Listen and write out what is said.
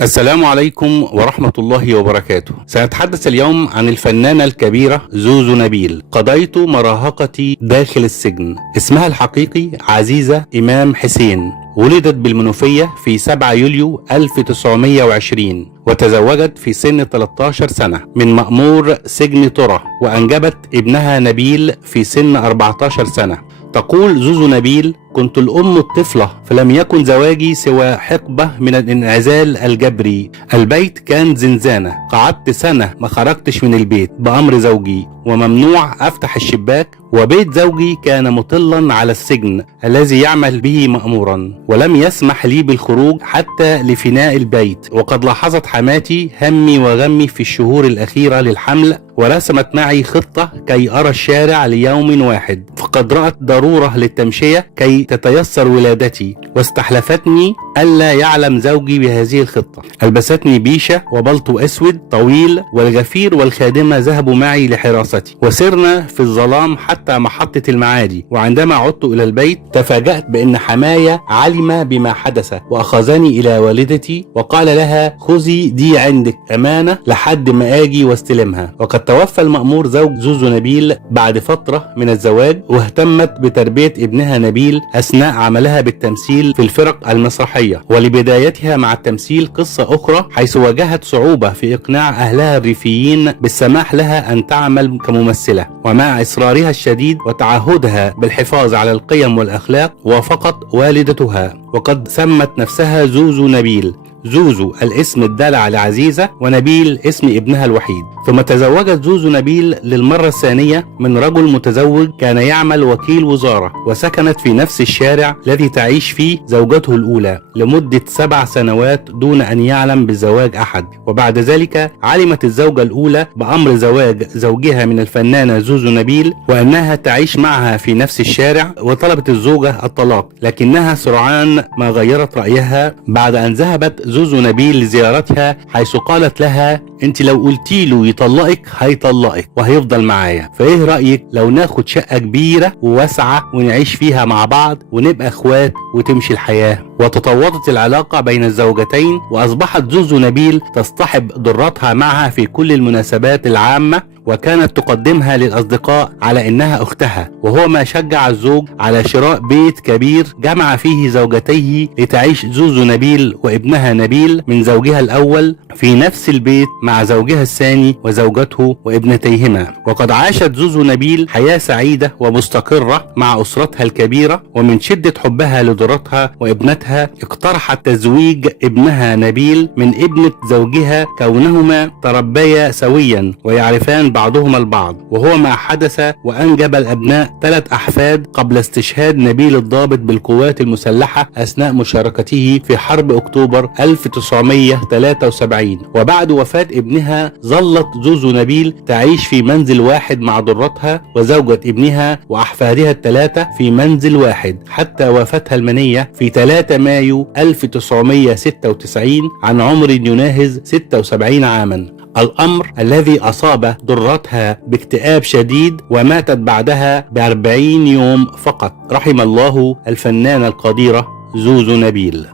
السلام عليكم ورحمة الله وبركاته. سنتحدث اليوم عن الفنانة الكبيرة زوزو نبيل. قضيت مراهقتي داخل السجن. اسمها الحقيقي عزيزة إمام حسين. ولدت بالمنوفية في 7 يوليو 1920 وتزوجت في سن 13 سنة من مأمور سجن طرة، وأنجبت ابنها نبيل في سن 14 سنة. تقول زوزو نبيل: كنت الأم الطفلة، فلم يكن زواجي سوى حقبة من الانعزال الجبري. البيت كان زنزانة. قعدت سنة ما خرجتش من البيت بأمر زوجي، وممنوع أفتح الشباك، وبيت زوجي كان مطلا على السجن الذي يعمل به مأمورا، ولم يسمح لي بالخروج حتى لفناء البيت. وقد لاحظت حماتي همي وغمي في الشهور الأخيرة للحمل، ورسمت معي خطة كي أرى الشارع ليوم واحد، فقد رأت ضرورة للتمشية كي تتيسر ولادتي، واستحلفتني ألا يعلم زوجي بهذه الخطة. ألبستني بيشة وبلطو أسود طويل، والغفير والخادمة ذهبوا معي لحراستي، وسرنا في الظلام حتى محطة المعادي. وعندما عدت إلى البيت تفاجأت بأن حماية علم بما حدث، وأخذني إلى والدتي وقال لها: خذي دي عندك أمانة لحد ما آجي واستلمها. وقد توفى المأمور زوج زوزو نبيل بعد فترة من الزواج، واهتمت بتربية ابنها نبيل أثناء عملها بالتمثيل في الفرق المسرحية. ولبدايتها مع التمثيل قصة أخرى، حيث واجهت صعوبة في إقناع أهلها الريفيين بالسماح لها أن تعمل كممثلة، ومع إصرارها الشديد وتعهدها بالحفاظ على القيم والأخلاق وافقت والدتها، وقد سمت نفسها زوزو نبيل. زوزو الاسم الدال على عزيزة، ونبيل اسم ابنها الوحيد. ثم تزوجت زوزو نبيل للمرة الثانية من رجل متزوج كان يعمل وكيل وزارة، وسكنت في نفس الشارع الذي تعيش فيه زوجته الأولى لمدة 7 سنوات دون أن يعلم بزواج أحد. وبعد ذلك علمت الزوجة الأولى بأمر زواج زوجها من الفنانة زوزو نبيل، وأنها تعيش معها في نفس الشارع، وطلبت الزوجة الطلاق، لكنها سرعان ما غيرت رأيها بعد أن ذهبت زوزو نبيل لزيارتها، حيث قالت لها: انت لو قلتي له يطلقك هيطلقك وهيفضل معايا، فايه رأيك لو ناخد شقة كبيرة وواسعة ونعيش فيها مع بعض ونبقى اخوات وتمشي الحياة. وتطورت العلاقة بين الزوجتين، واصبحت زوزو نبيل تصطحب ضرتها معها في كل المناسبات العامة، وكانت تقدمها للأصدقاء على إنها أختها. وهو ما شجع الزوج على شراء بيت كبير جمع فيه زوجتيه لتعيش زوزو نبيل وابنها نبيل من زوجها الأول في نفس البيت مع زوجها الثاني وزوجته وابنتيهما. وقد عاشت زوزو نبيل حياة سعيدة ومستقرة مع أسرتها الكبيرة، ومن شدة حبها لضرتها وابنتها اقترحت تزويج ابنها نبيل من ابنة زوجها، كونهما تربيا سويا ويعرفان بعضهما البعض. وهو ما حدث، وأنجب الأبناء 3 أحفاد قبل استشهاد نبيل الضابط بالقوات المسلحة أثناء مشاركته في حرب أكتوبر 1973. وبعد وفاة ابنها ظلت زوزو نبيل تعيش في منزل واحد مع ضرتها وزوجة ابنها وأحفادها ال3 في منزل واحد حتى وفاتها المنية في 3 مايو 1996 عن عمر يناهز 76 عاما. الأمر الذي أصاب ضرتها باكتئاب شديد، وماتت بعدها ب40 يوم فقط. رحم الله الفنانة القديرة زوزو نبيل.